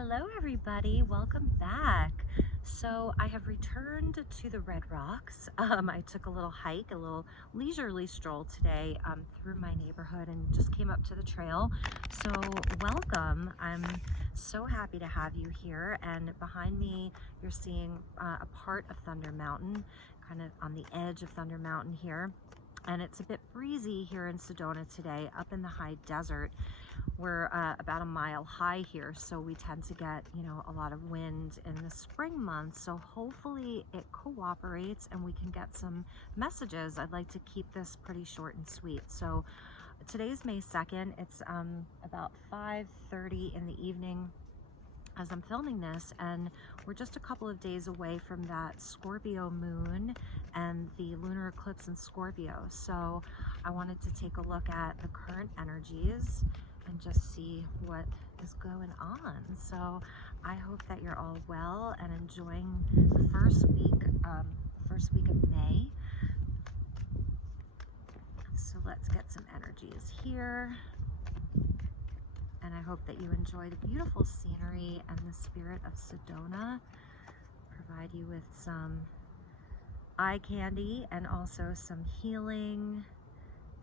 Hello everybody, welcome back. So I have returned to the Red Rocks. I took a little hike, a little leisurely stroll today through my neighborhood and just came up to the trail. So welcome, I'm so happy to have you here. And behind me you're seeing a part of Thunder Mountain, kind of on the edge of Thunder Mountain here. And it's a bit breezy here in Sedona today, up in the high desert. We're about a mile high here, so we tend to get, a lot of wind in the spring months. So hopefully it cooperates and we can get some messages. I'd like to keep this pretty short and sweet. So today's May 2nd. It's about 5:30 in the evening as I'm filming this, and we're just a couple of days away from that Scorpio moon and the lunar eclipse in Scorpio. So I wanted to take a look at the current energies and just see what is going on. So I hope that you're all well and enjoying the first week of May. So let's get some energies here. And I hope that you enjoy the beautiful scenery and the spirit of Sedona. Provide you with some eye candy and also some healing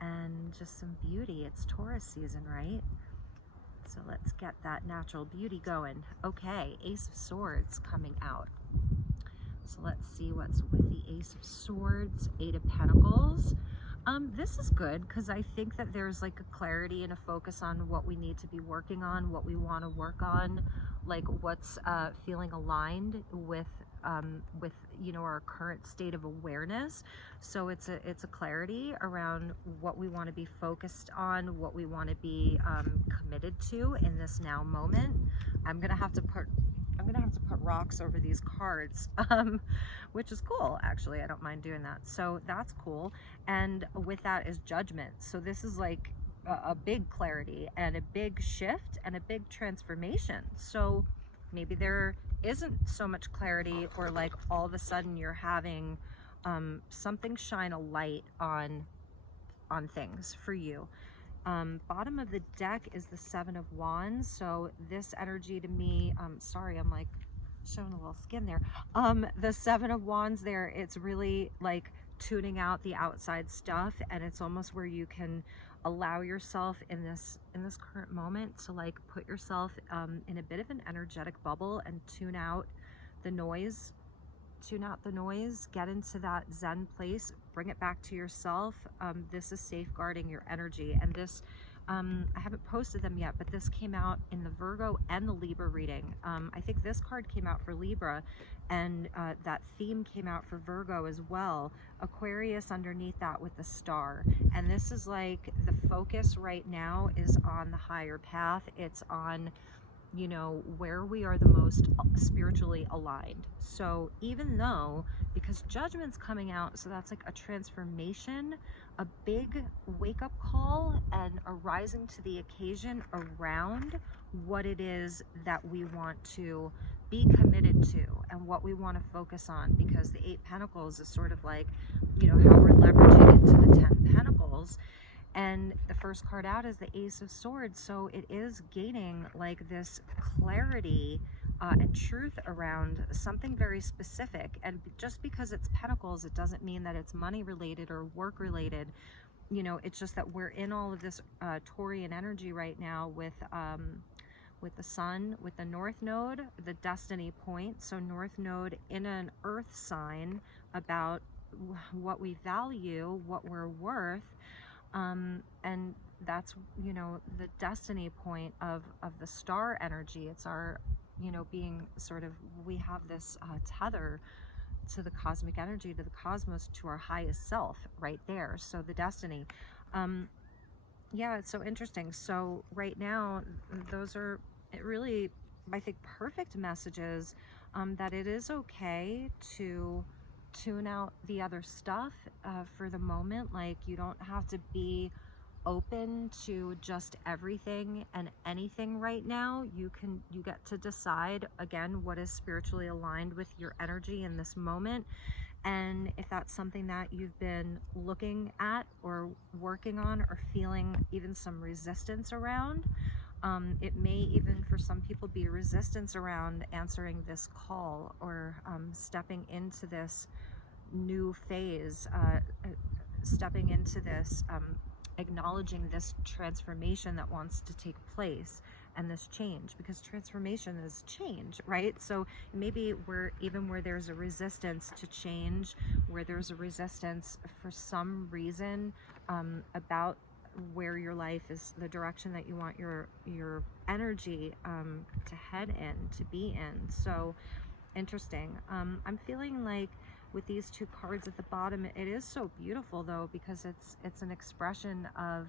and just some beauty. It's Taurus season, right? So let's get that natural beauty going. Okay, Ace of Swords coming out. So let's see what's with the Ace of Swords, Eight of Pentacles. This is good because I think that there's like a clarity and a focus on what we need to be working on, what we want to work on, like what's feeling aligned with our current state of awareness. So it's a clarity around what we want to be focused on, what we want to be committed to in this now moment. I'm gonna have to put rocks over these cards, which is cool. Actually, I don't mind doing that. So that's cool. And with that is Judgment. So this is like a big clarity and a big shift and a big transformation. So maybe there isn't so much clarity, or like all of a sudden you're having something shine a light on things for you. Bottom of the deck is the Seven of Wands. So this energy to me, sorry, I'm like showing a little skin there. The Seven of Wands there, it's really like tuning out the outside stuff, and it's almost where you can allow yourself in this current moment to like put yourself in a bit of an energetic bubble and tune out the noise. Get into that Zen place, bring it back to yourself. This is safeguarding your energy. And this, I haven't posted them yet, but this came out in the Virgo and the Libra reading. I think this card came out for Libra, and that theme came out for Virgo as well. Aquarius underneath that with the star. And this is like the focus right now is on the higher path. It's on where we are the most spiritually aligned. So even though, because Judgment's coming out, so that's like a transformation, a big wake-up call, and a rising to the occasion around what it is that we want to be committed to and what we want to focus on. Because the Eight Pentacles is sort of like, how we're leveraging into the 10 Pentacles. And the first card out is the Ace of Swords. So it is gaining like this clarity and truth around something very specific. And just because it's Pentacles, it doesn't mean that it's money related or work related. It's just that we're in all of this Taurian energy right now with the Sun, with the North Node, the destiny point. So North Node in an Earth sign about what we value, what we're worth. And that's, the destiny point of the star energy. It's our, being sort of, we have this tether to the cosmic energy, to the cosmos, to our highest self right there. So the destiny. Yeah, it's so interesting. So right now, those are really, I think, perfect messages that it is okay to tune out the other stuff for the moment. Like, you don't have to be open to just everything and anything right now. You get to decide again what is spiritually aligned with your energy in this moment. And if that's something that you've been looking at or working on or feeling even some resistance around, It may even, for some people, be resistance around answering this call, or stepping into this new phase, stepping into this, acknowledging this transformation that wants to take place, and this change, because transformation is change, right? So maybe where there's a resistance to change, where there's a resistance for some reason, about where your life is, the direction that you want your energy to head in, to be in. So interesting. I'm feeling like with these two cards at the bottom, it is so beautiful though, because it's an expression of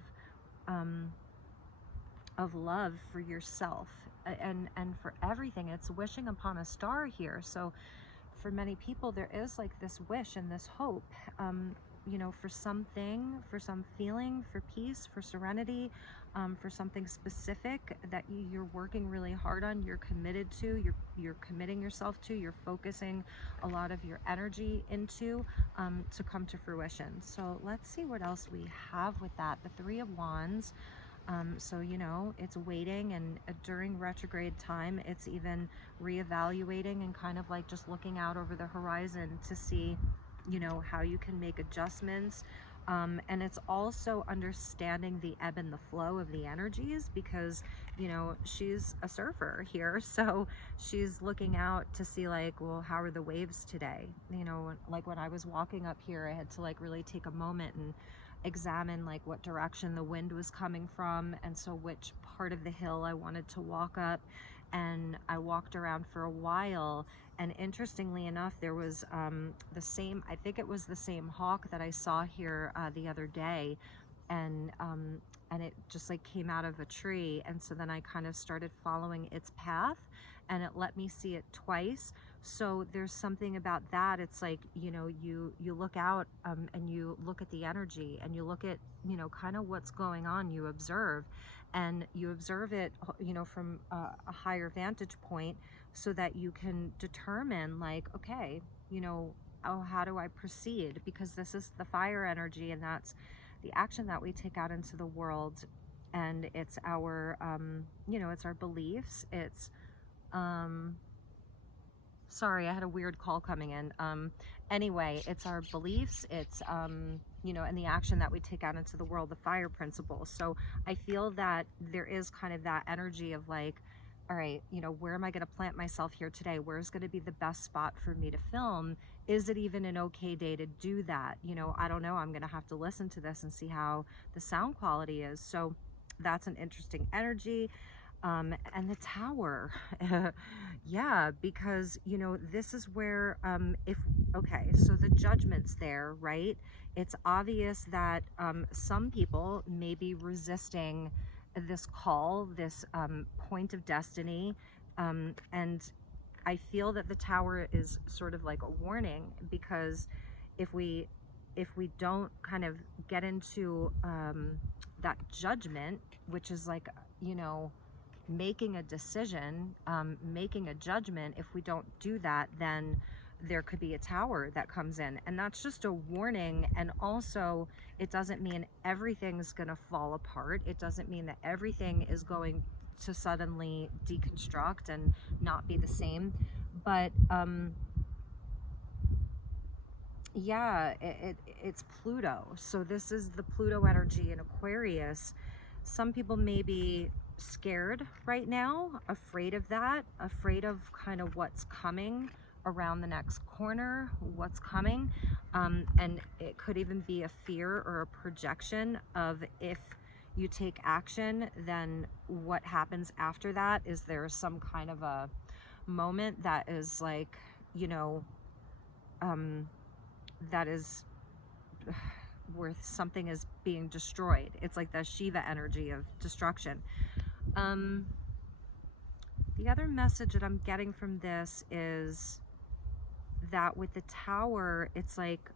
love for yourself and for everything. It's wishing upon a star here. So for many people, there is like this wish and this hope, you know, for something, for some feeling, for peace, for serenity, for something specific that you're working really hard on, you're committed to, you're committing yourself to, you're focusing a lot of your energy into, to come to fruition. So let's see what else we have with that. The Three of Wands. So, you know, it's waiting, and during retrograde time, it's even reevaluating and kind of like just looking out over the horizon to see, you know, how you can make adjustments. And it's also understanding the ebb and the flow of the energies, because, you know, she's a surfer here. So she's looking out to see like, well, how are the waves today? You know, like when I was walking up here, I had to like really take a moment and examine like what direction the wind was coming from, and so which part of the hill I wanted to walk up. And I walked around for a while, and interestingly enough, there was the same, I think it was the same hawk that I saw here the other day, and it just like came out of a tree, and so then I kind of started following its path, and it let me see it twice. So there's something about that. It's like, you know, you look out, and you look at the energy, and you look at, you know, kind of what's going on, you observe, and you observe it, you know, from a higher vantage point, so that you can determine like, okay, you know, oh, how do I proceed? Because this is the fire energy, and that's the action that we take out into the world. And it's our, you know, it's our beliefs. It's, sorry, I had a weird call coming in. Anyway, it's our beliefs, it's, you know, and the action that we take out into the world, the fire principle. So I feel that there is kind of that energy of like, all right, you know, where am I going to plant myself here today? Where's going to be the best spot for me to film? Is it even an okay day to do that? You know, I don't know. I'm going to have to listen to this and see how the sound quality is. So that's an interesting energy. And the Tower. Yeah, because, you know, this is where, okay, so the Judgment's there, right? It's obvious that some people may be resisting this call, this point of destiny, and I feel that the Tower is sort of like a warning, because if we don't kind of get into that judgment, which is like, you know, making a decision, making a judgment, if we don't do that, then there could be a Tower that comes in, and that's just a warning. And also, it doesn't mean everything's gonna fall apart. It doesn't mean that everything is going to suddenly deconstruct and not be the same. But yeah, it's Pluto. So this is the Pluto energy in Aquarius. Some people may be scared right now, afraid of that, afraid of kind of what's coming around the next corner, what's coming. And it could even be a fear or a projection of, if you take action, then what happens after that? Is there some kind of a moment that is like, you know, that is where something is being destroyed? It's like the Shiva energy of destruction. The other message that I'm getting from this is that with the Tower, it's like,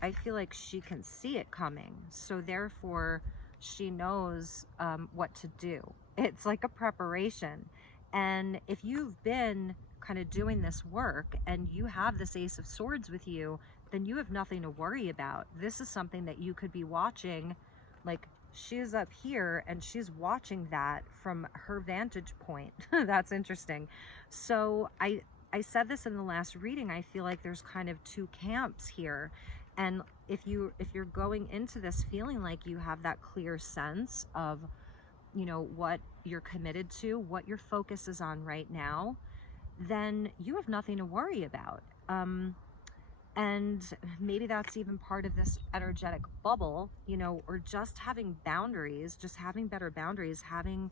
I feel like she can see it coming, so therefore she knows what to do. It's like a preparation. And if you've been kind of doing this work and you have this Ace of Swords with you, then you have nothing to worry about. This is something that you could be watching, like, she's up here and she's watching that from her vantage point. That's interesting. So I said this in the last reading, I feel like there's kind of two camps here. And if you're going into this feeling like you have that clear sense of, you know, what you're committed to, what your focus is on right now, then you have nothing to worry about. And maybe that's even part of this energetic bubble, you know, or just having boundaries, just having better boundaries, having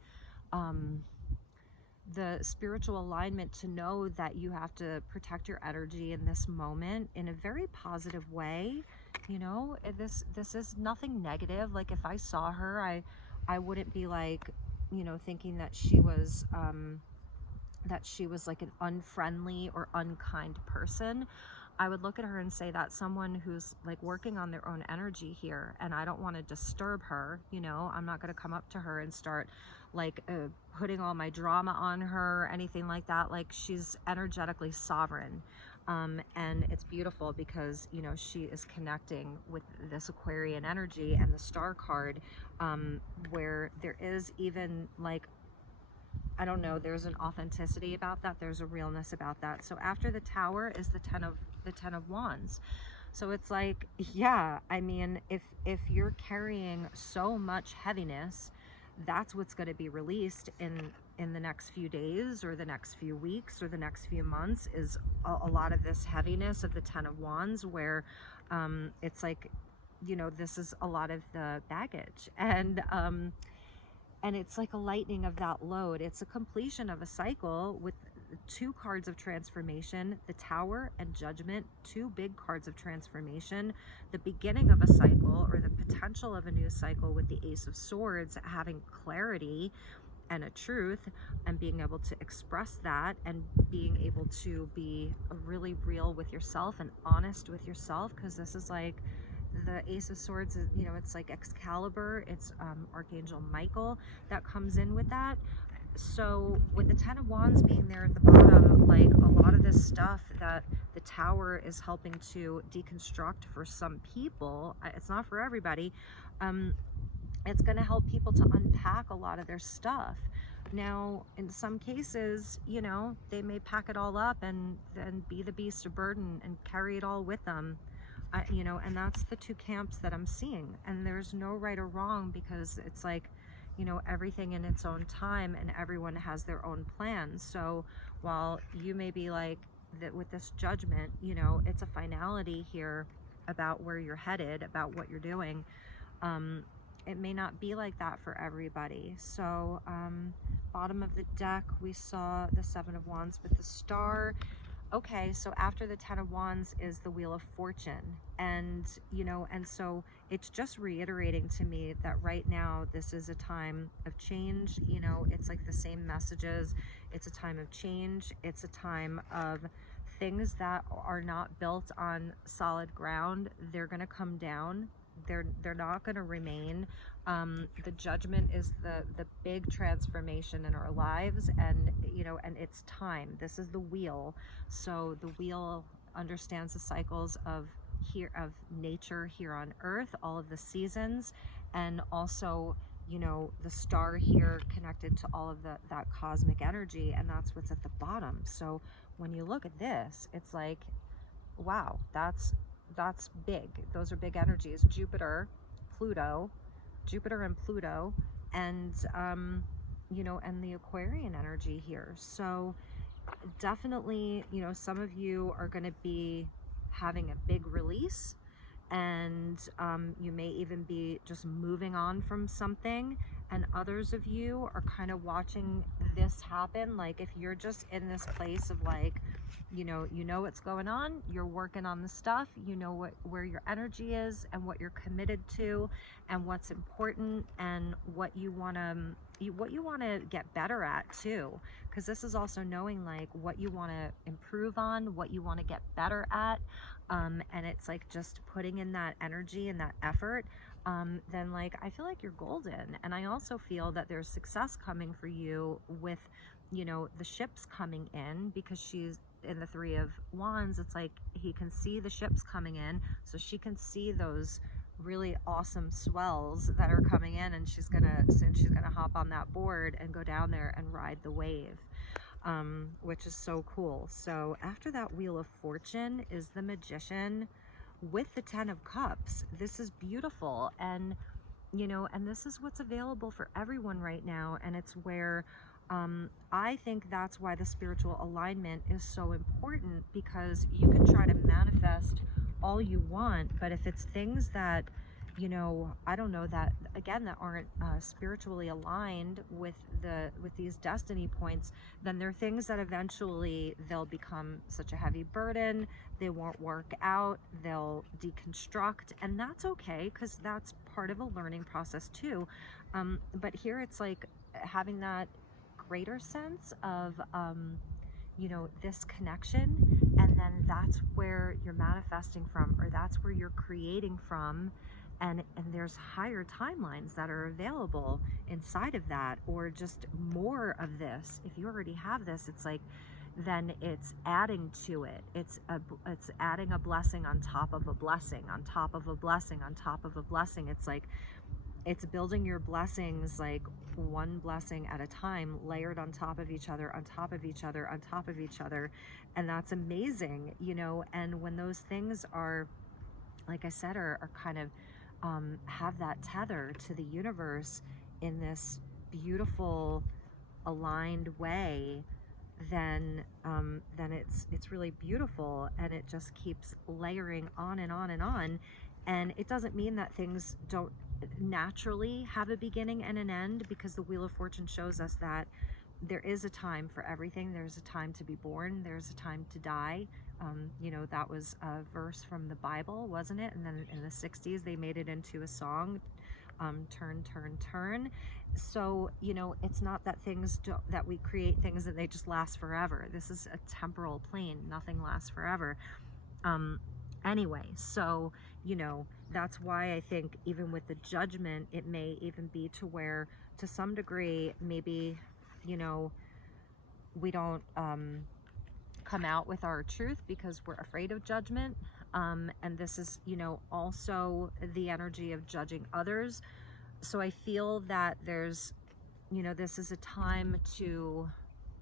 the spiritual alignment to know that you have to protect your energy in this moment in a very positive way. You know, this is nothing negative. Like if I saw her, I wouldn't be like, you know, thinking that she was like an unfriendly or unkind person. I would look at her and say that's someone who's like working on their own energy here, and I don't want to disturb her. You know, I'm not going to come up to her and start like putting all my drama on her or anything like that. Like she's energetically sovereign. And it's beautiful because, you know, she is connecting with this Aquarian energy and the star card, where there is even like, I don't know, there's an authenticity about that. There's a realness about that. So after the Tower is the 10 of Wands. So it's like, yeah, I mean, if you're carrying so much heaviness, that's what's going to be released in the next few days or the next few weeks or the next few months, is a lot of this heaviness of the 10 of Wands, where it's like, you know, this is a lot of the baggage, and it's like a lightening of that load. It's a completion of a cycle with two cards of transformation, the Tower and Judgment, two big cards of transformation, the beginning of a cycle or the potential of a new cycle with the Ace of Swords, having clarity and a truth and being able to express that and being able to be really real with yourself and honest with yourself, because this is like, the Ace of Swords is, you know, it's like Excalibur, it's Archangel Michael that comes in with that. So with the 10 of Wands being there at the bottom, like a lot of this stuff that the Tower is helping to deconstruct for some people, it's not for everybody, it's going to help people to unpack a lot of their stuff. Now, in some cases, you know, they may pack it all up and then be the beast of burden and carry it all with them. You know, and that's the two camps that I'm seeing. And there's no right or wrong, because it's like, you know, everything in its own time and everyone has their own plan. So while you may be like that with this Judgment, you know, it's a finality here about where you're headed, about what you're doing. It may not be like that for everybody. So bottom of the deck, we saw the 7 of Wands with the star. Okay, so after the 10 of Wands is the Wheel of Fortune. And, you know, and so it's just reiterating to me that right now, this is a time of change. You know, it's like the same messages. It's a time of change. It's a time of things that are not built on solid ground. They're going to come down. They're not going to remain. The Judgment is the big transformation in our lives, and you know, and it's time. This is the wheel. So the wheel understands the cycles of nature here on Earth, all of the seasons, and also, you know, the star here connected to all of that cosmic energy, and that's what's at the bottom. So when you look at this, it's like, wow, that's big. Those are big energies. Jupiter and Pluto, and you know, and the Aquarian energy here. So definitely, you know, some of you are going to be having a big release, and you may even be just moving on from something, and others of you are kind of watching this happen. Like if you're just in this place of like, you know what's going on, you're working on the stuff, you know where your energy is and what you're committed to and what's important and what you want to get better at too, because this is also knowing like what you want to improve on, what you want to get better at, and it's like just putting in that energy and that effort. Then like I feel like you're golden. And I also feel that there's success coming for you with, you know, the ships coming in, because she's in the 3 of Wands. It's like he can see the ships coming in, so she can see those really awesome swells that are coming in, and she's gonna hop on that board and go down there and ride the wave, which is so cool. So after that Wheel of Fortune is the Magician with the 10 of Cups. This is beautiful, and and this is what's available for everyone right now, and it's where I think that's why the spiritual alignment is so important, because you can try to manifest all you want, but if it's things that, I don't know, that again, that aren't spiritually aligned with these destiny points, then they're things that eventually they'll become such a heavy burden, they won't work out, they'll deconstruct, and that's okay, because that's part of a learning process too. But here it's like having that greater sense of this connection, and then that's where you're manifesting from, or that's where you're creating from, and there's higher timelines that are available inside of that, or just more of this. If you already have this, it's like, then it's adding to it. It's adding a blessing on top of a blessing on top of a blessing on top of a blessing. It's like it's building your blessings, like one blessing at a time, layered on top of each other, on top of each other, on top of each other. And that's amazing, and when those things are, like I said, are kind of have that tether to the universe in this beautiful aligned way, then it's really beautiful, and it just keeps layering on and on and on. And it doesn't mean that things don't naturally have a beginning and an end, because the Wheel of Fortune shows us that there is a time for everything. There's a time to be born, there's a time to die. That was a verse from the Bible, wasn't it? And then in the 60s they made it into a song, turn, turn, turn. So, it's not that that we create things and they just last forever. This is a temporal plane. Nothing lasts forever. Anyway, so, that's why I think even with the Judgment, it may even be to where, to some degree, maybe, we don't come out with our truth because we're afraid of judgment. And this is, also the energy of judging others. So I feel that there's, this is a time to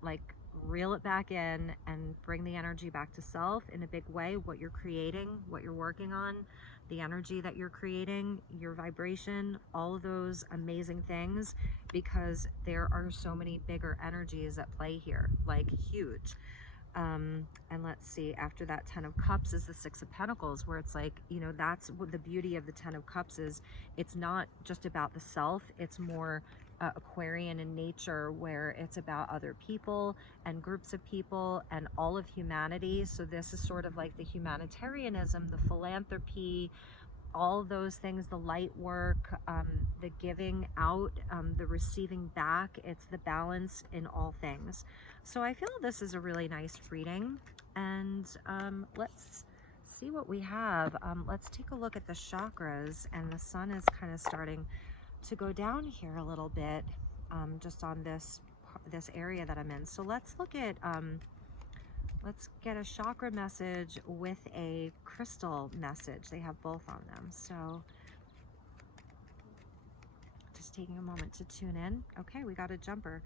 like reel it back in and bring the energy back to self in a big way. What you're creating, what you're working on, the energy that you're creating, your vibration, all of those amazing things, because there are so many bigger energies at play here, like huge. And let's see, after that 10 of Cups is the 6 of Pentacles, where it's like, that's what the beauty of the 10 of Cups is. It's not just about the self, it's more Aquarian in nature, where it's about other people and groups of people and all of humanity. So this is sort of like the humanitarianism, the philanthropy, all of those things, the light work, the giving out, the receiving back. It's the balance in all things. So I feel this is a really nice reading, and let's see what we have. Let's take a look at the chakras, and the sun is kind of starting to go down here a little bit, just on this area that I'm in. So let's look at let's get a chakra message with a crystal message. They have both on them. So just taking a moment to tune in. Okay, we got a jumper.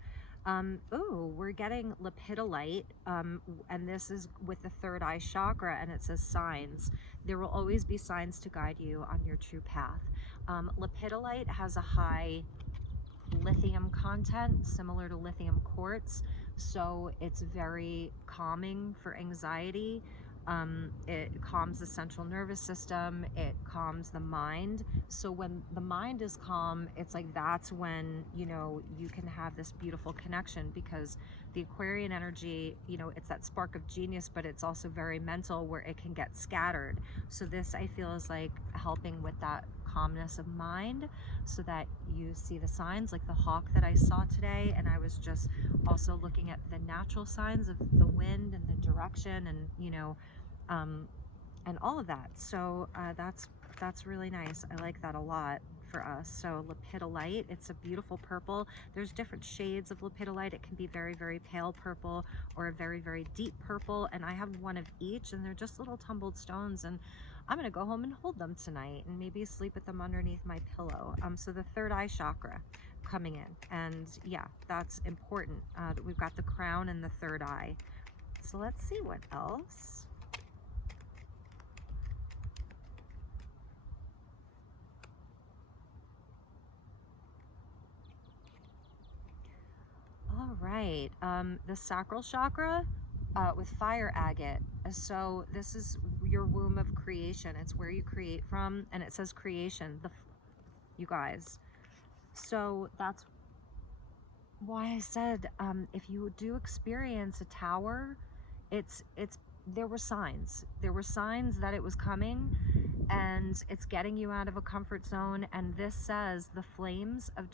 Oh, we're getting Lepidolite, and this is with the third eye chakra, and it says signs. There will always be signs to guide you on your true path. Lepidolite has a high lithium content, similar to lithium quartz, so it's very calming for anxiety. It calms the central nervous system, it calms the mind. So when the mind is calm, it's like that's when you can have this beautiful connection, because the Aquarian energy, it's that spark of genius, but it's also very mental, where it can get scattered. So this, I feel, is like helping with that calmness of mind, so that you see the signs, like the hawk that I saw today. And I was just also looking at the natural signs of the wind and the direction, and and all of that. So that's really nice. I like that a lot for us. So Lepidolite, it's a beautiful purple. There's different shades of Lepidolite. It can be very, very pale purple or a very, very deep purple, and I have one of each, and they're just little tumbled stones. And I'm going to go home and hold them tonight and maybe sleep with them underneath my pillow. So the third eye chakra coming in. And yeah, that's important. We've got the crown and the third eye. So let's see what else. All right, the sacral chakra with fire agate. So this is your womb of creation. It's where you create from, and it says creation, you guys. So that's why I said, if you do experience a tower, there were signs. There were signs that it was coming, and it's getting you out of a comfort zone. And this says the flames of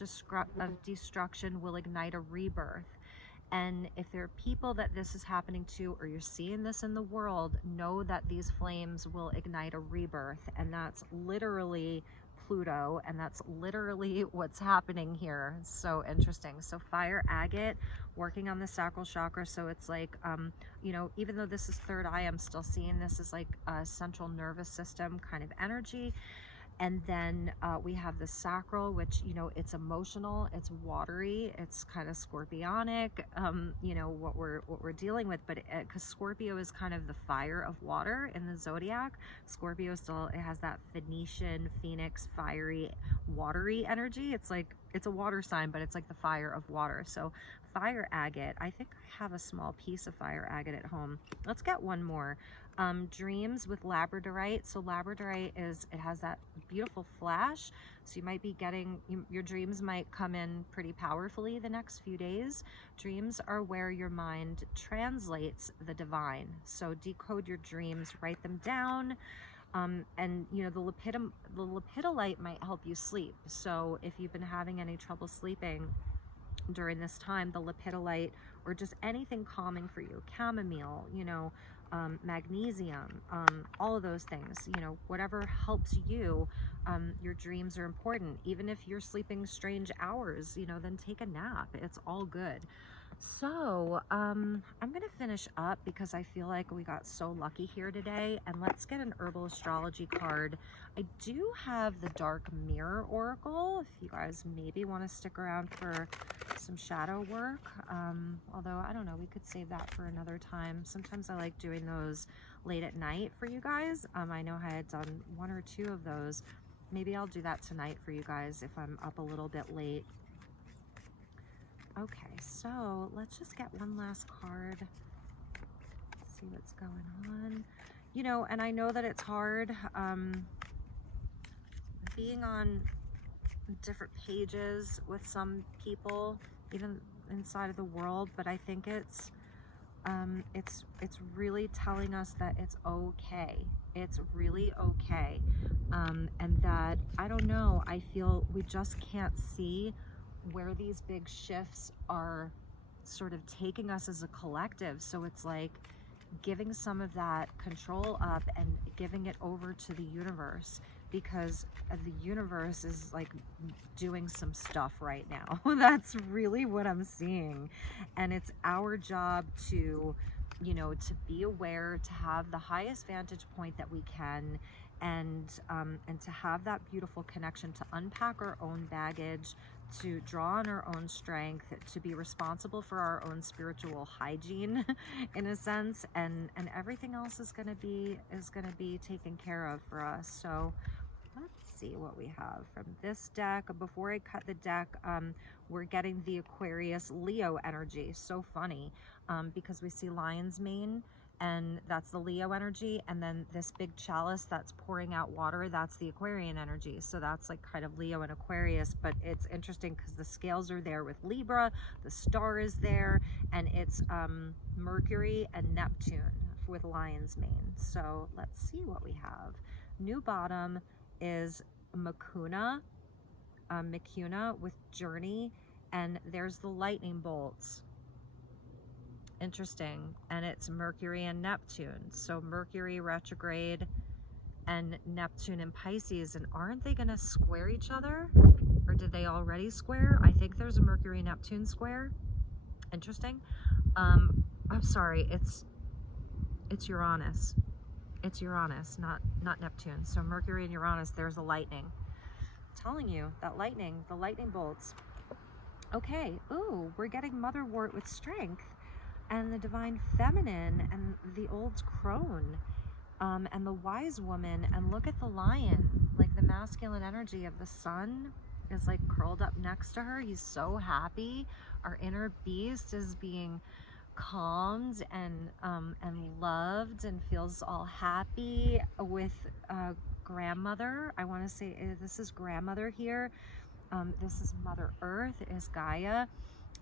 destruction will ignite a rebirth. And if there are people that this is happening to, or you're seeing this in the world, know that these flames will ignite a rebirth. And that's literally Pluto, and that's literally what's happening here. So interesting. So fire agate, working on the sacral chakra. So it's like, you know, even though this is third eye, I'm still seeing this as like a central nervous system kind of energy. And then we have the sacral, which, you know, it's emotional, it's watery, it's kind of scorpionic, you know, what we're dealing with. But because Scorpio is kind of the fire of water in the zodiac, Scorpio still, it has that Phoenician, Phoenix, fiery, watery energy. It's like, it's a water sign, but it's like the fire of water. So fire agate, I think I have a small piece of fire agate at home. Let's get one more. Dreams with labradorite. So labradorite is, it has that beautiful flash. So you might be getting, your dreams might come in pretty powerfully the next few days. Dreams are where your mind translates the divine. So decode your dreams, write them down. And you know, the lepidolite might help you sleep. So if you've been having any trouble sleeping during this time, the lepidolite, or just anything calming for you, chamomile, you know, magnesium, all of those things, you know, whatever helps you. Your dreams are important. Even if you're sleeping strange hours, you know, then take a nap. It's all good. So I'm gonna finish up because I feel like we got so lucky here today, and let's get an herbal astrology card. I do have the Dark Mirror Oracle if you guys maybe want to stick around for some shadow work, although I don't know, we could save that for another time. Sometimes I like doing those late at night for you guys. I know I had done 1 or 2 of those. Maybe I'll do that tonight for you guys if I'm up a little bit late. Okay, so let's just get one last card. See what's going on. You know, and I know that it's hard being on different pages with some people, even inside of the world, but I think it's really telling us that it's okay. It's really okay. And that, I don't know, I feel we just can't see where these big shifts are sort of taking us as a collective. So it's like giving some of that control up and giving it over to the universe, because the universe is like doing some stuff right now. That's really what I'm seeing. And it's our job to, you know, to be aware, to have the highest vantage point that we can, and to have that beautiful connection, to unpack our own baggage, to draw on our own strength, to be responsible for our own spiritual hygiene in a sense, and everything else is going to be taken care of for us. So let's see what we have from this deck. Before I cut the deck, we're getting the Aquarius Leo energy. So funny, because we see lion's mane, and that's the Leo energy, and then this big chalice that's pouring out water, that's the Aquarian energy. So that's like kind of Leo and Aquarius, but it's interesting because the scales are there with Libra, the star is there, and it's Mercury and Neptune with lion's mane. So let's see what we have. New bottom is Mucuna with Journey, and there's the lightning bolts. Interesting. And it's Mercury and Neptune. So Mercury retrograde and Neptune in Pisces. And aren't they going to square each other? Or did they already square? I think there's a Mercury Neptune square. Interesting. I'm sorry, it's Uranus. It's Uranus, not Neptune. So Mercury and Uranus, there's a lightning. I'm telling you, that lightning, the lightning bolts. Okay, ooh, we're getting motherwort with strength, and the divine feminine, and the old crone, and the wise woman, and look at the lion, like the masculine energy of the sun is like curled up next to her. He's so happy. Our inner beast is being calmed and loved and feels all happy with grandmother. I want to say this is grandmother here. This is Mother Earth, is Gaia,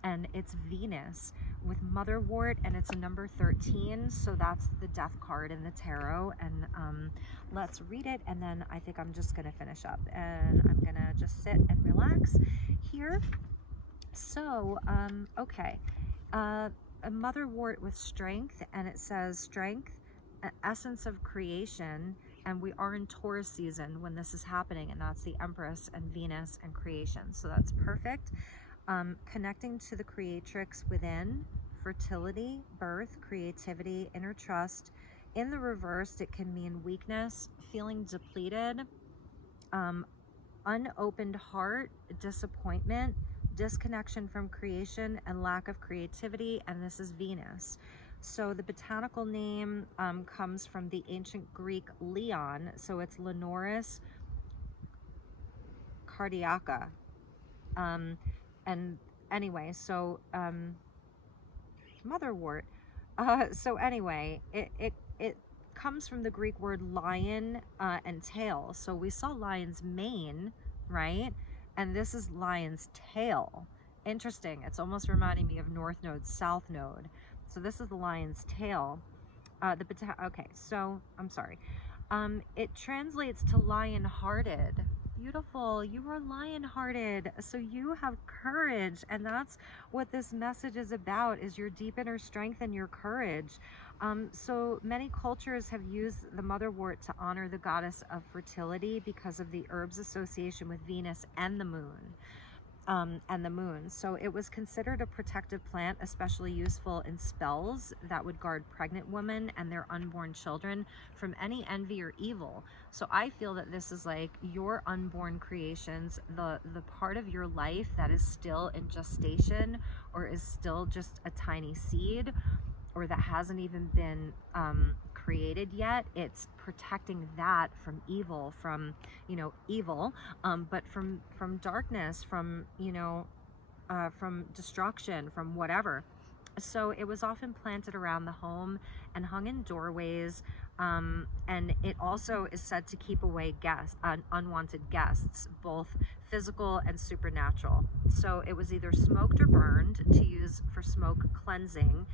and it's Venus with motherwort, and it's a number 13, so that's the death card in the tarot. And let's read it, and then I think I'm just gonna finish up, and I'm gonna just sit and relax here. So okay, a motherwort with strength, and it says strength, essence of creation, and we are in Taurus season when this is happening, and that's the Empress and Venus and creation, so that's perfect. Connecting to the creatrix within, fertility, birth, creativity, inner trust. In the reverse, it can mean weakness, feeling depleted, unopened heart, disappointment, disconnection from creation, and lack of creativity, and this is Venus. So the botanical name comes from the ancient Greek Leon, so it's Lenoris cardiaca. And anyway, so motherwort. So anyway, it comes from the Greek word lion and tail. So we saw lion's mane, right? And this is lion's tail. Interesting. It's almost reminding me of North Node, South Node. So this is the lion's tail. Okay, so I'm sorry. It translates to lion-hearted. Beautiful. You are lion-hearted, so you have courage, and that's what this message is about, is your deep inner strength and your courage. So many cultures have used the motherwort to honor the goddess of fertility because of the herb's association with Venus and the moon. So it was considered a protective plant, especially useful in spells that would guard pregnant women and their unborn children from any envy or evil. So I feel that this is like your unborn creations, the part of your life that is still in gestation, or is still just a tiny seed, or that hasn't even been created yet. It's protecting that from evil, from evil, but from darkness, from from destruction, from whatever. So it was often planted around the home and hung in doorways, and it also is said to keep away guests, unwanted guests, both physical and supernatural. So it was either smoked or burned to use for smoke cleansing,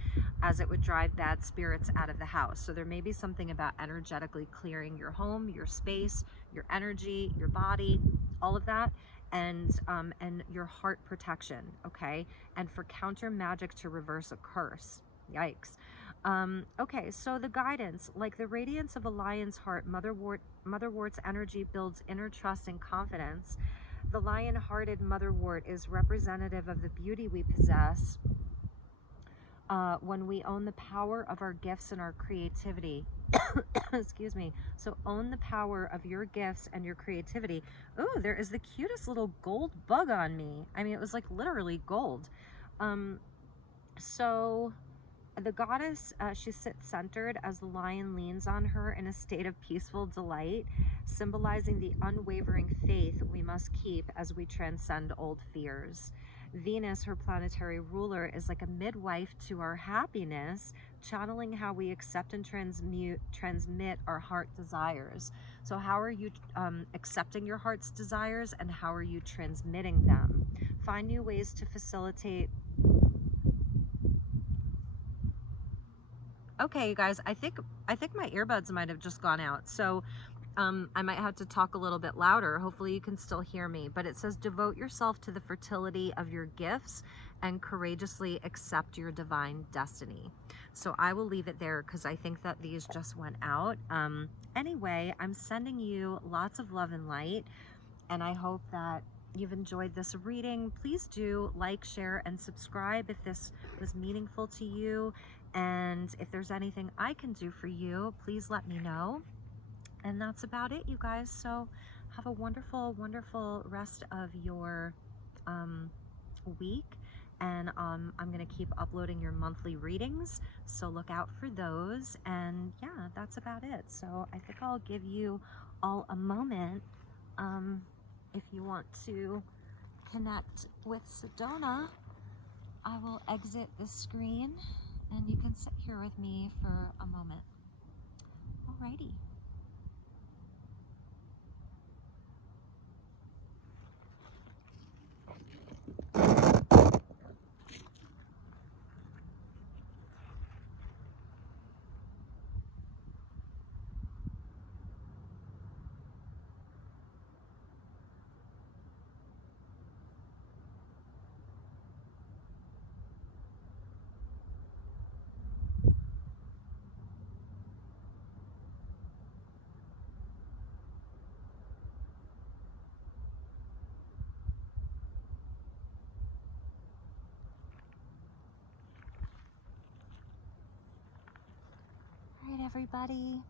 as it would drive bad spirits out of the house. So there may be something about energetically clearing your home, your space, your energy, your body, all of that, and your heart protection, okay? And for counter magic to reverse a curse. Yikes. Okay, so the guidance, like the radiance of a lion's heart, motherwort's energy builds inner trust and confidence. The lion-hearted motherwort is representative of the beauty we possess when we own the power of our gifts and our creativity. Excuse me. So own the power of your gifts and your creativity. Ooh, there is the cutest little gold bug on me. I mean, it was like literally gold. So the goddess, she sits centered as the lion leans on her in a state of peaceful delight, symbolizing the unwavering faith we must keep as we transcend old fears. Venus, her planetary ruler, is like a midwife to our happiness, channeling how we accept and transmit our heart desires. So how are you accepting your heart's desires, and how are you transmitting them? Find new ways to facilitate. Okay, you guys, I think my earbuds might have just gone out. So I might have to talk a little bit louder. Hopefully you can still hear me. But it says, devote yourself to the fertility of your gifts and courageously accept your divine destiny. So I will leave it there because I think that these just went out. Anyway, I'm sending you lots of love and light, and I hope that you've enjoyed this reading. Please do like, share, and subscribe if this was meaningful to you. And if there's anything I can do for you, please let me know. And that's about it, you guys. So have a wonderful, wonderful rest of your week. And I'm going to keep uploading your monthly readings, so look out for those. And yeah, that's about it. So I think I'll give you all a moment if you want to connect with Sedona. I will exit the screen and you can sit here with me for a moment. Alrighty. All right, everybody.